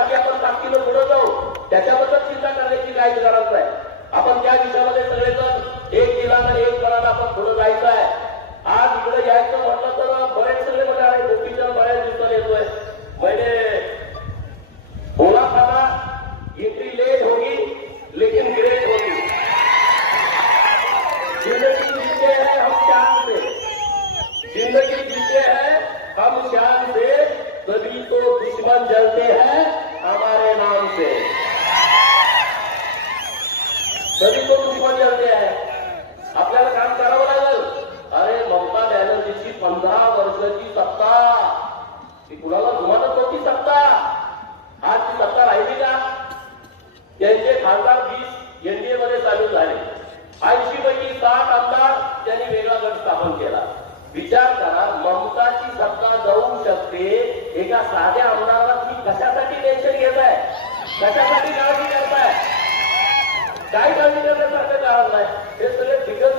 त्यासाठी आपण ताकदीनं पुढे जाऊ, त्याच्याबद्दल चिंता करण्याची काही गरज नाही. आपण त्या दिशेमध्ये सगळेजण एक दिलानं एक मनानं आपण पुढे जायचं आहे. आज इकडे यायचं म्हटलं तर बरेच सगळे म्हणाले गोपीच्या बऱ्याच दिवसाला येतोय, म्हणजे बोला खाना एंट्री लेट होगी लेकिन ग्रेट होगी. जिंदगी जीते हैं हम शान से, जिंदगी जीते हैं हम शान से, तभी तो दुश्मन जलते हैं हमारे नाम से, तभी तो दुश्मन जलते हैं. आपल्याला काम करावं लागेल. अरे ममता बॅनर्जीची 15 वर्षाची सत्ता, ती कुणाला जुमानत नव्हती सत्ता. आज ती सत्ता राहिली का? त्यांचे खासदार 20 एनडीए मध्ये सामील झाले. 80 पैकी 60 आमदार त्यांनी वेगळा गट स्थापन केला. विचार करा, ममताची सत्ता जाऊ शकते, एका साध्या आमदाराला तुम्ही कशासाठी टेन्शन घेताय, कशासाठी काळजी करताय? काय काळजी करण्यासारखं कारण नाही. हे सगळे दिग्गज